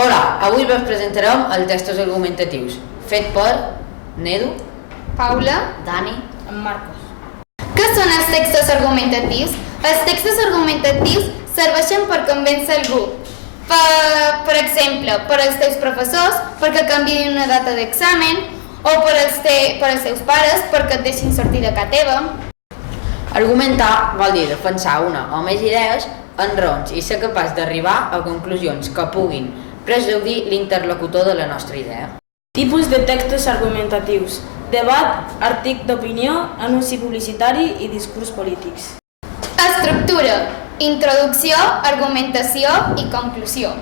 Hola, avui vos presentarem els textos argumentatius, fet per Nedu, Paula, Dani, en Marcos. què són els textos argumentatius? Els textos argumentatius serveixen per convèncer algú. Per exemple, per als teus professors perquè canviïn una data d'examen o per als teus pares perquè et deixin sortir de casa teva. Argumentar vol dir defensar una o més idees en raons i ser capaç d'arribar a conclusions que puguin persuadir l'interlocutor de la nostra idea. Tipus de textos argumentatius: debat, article d'opinió, anunci publicitari i discurs polítics. Estructura: introducció, argumentació i conclusió.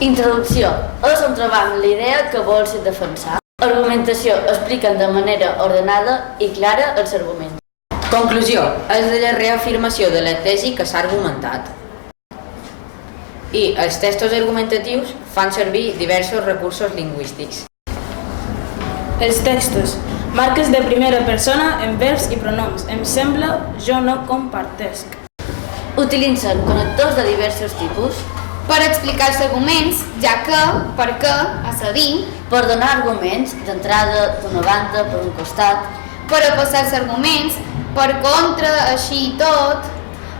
Introducció: és on trobam la idea que vols defensar. Argumentació: expliquen de manera ordenada i clara els arguments. Conclusió: és la reafirmació de la tesi que s'ha argumentat. I els textos argumentatius fan servir diversos recursos lingüístics. Els textos: marques de primera persona en verbs i pronoms. Em sembla, jo no compartesc. Utilitzen connectors de diversos tipus Per explicar els arguments, ja que, per què, a dir, per donar arguments d'entrada d'una banda per un costat, per oposar els arguments, per contra, així i tot.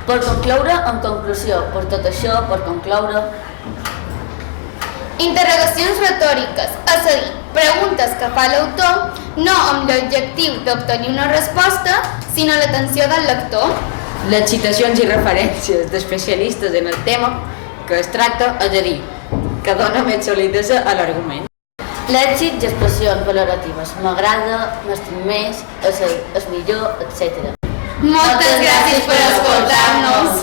per concloure en conclusió, per tot això, per concloure. Interrogacions retòriques, és a dir, preguntes que fa l'autor no amb l'objectiu d'obtenir una resposta, sinó l'atenció del lector. Les citacions i referències d'especialistes en el tema que es tracta, és a dir, que dona més solidesa a l'argument. Lèxic i expressions valoratives. M'agrada, m'estim més, és millor, etc. Moltes gràcies per escoltar-nos.